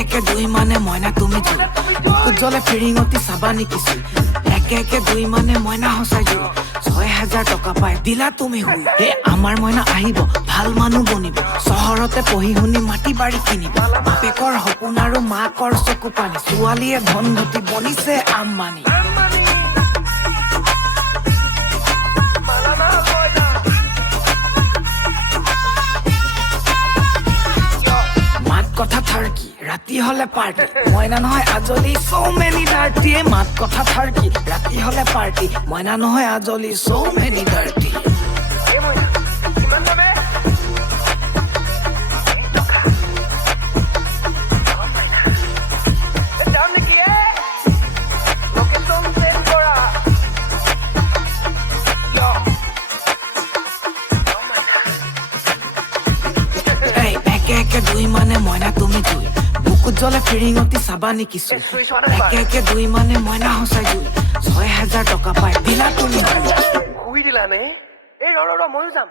একে দুই মানে মইনা তুমি জুই বুকুত জ্বলে ফিৰিঙতি চাবা নেকি চুই একে দুই মানে মইনা সঁচাই জুই ৬,০০০ টকা পাই দিলা তুমি শুই হে আমাৰ মইনা আহিব ভাল মানুহ বনিব চহৰতে পঢ়ি শুনি মাটি বাৰী কিনিব বাপেকৰ সপোন আৰু মাকৰ চকু পানী ছোৱালীয়ে ধন ঘটি বনিছে আম্বানী কথা থাৰ্কি ৰাতি হলে পাৰ্টি মইনা নহয় আজলি so many dirty মাত কথা থাৰ্কি ৰাতি হলে পাৰ্টি মইনা নহয় আজলি so many dirty একে দুই মানে মইনা তুমি জুই বুকুত জ্বলে ফিৰিঙতি চাবা নেকি চুই একে দুই মানে মইনা সঁচাই জুই ৬,০০০ টকা পাই দিলা তুমি শুই দিলা নে এই ৰ ময়ো যাম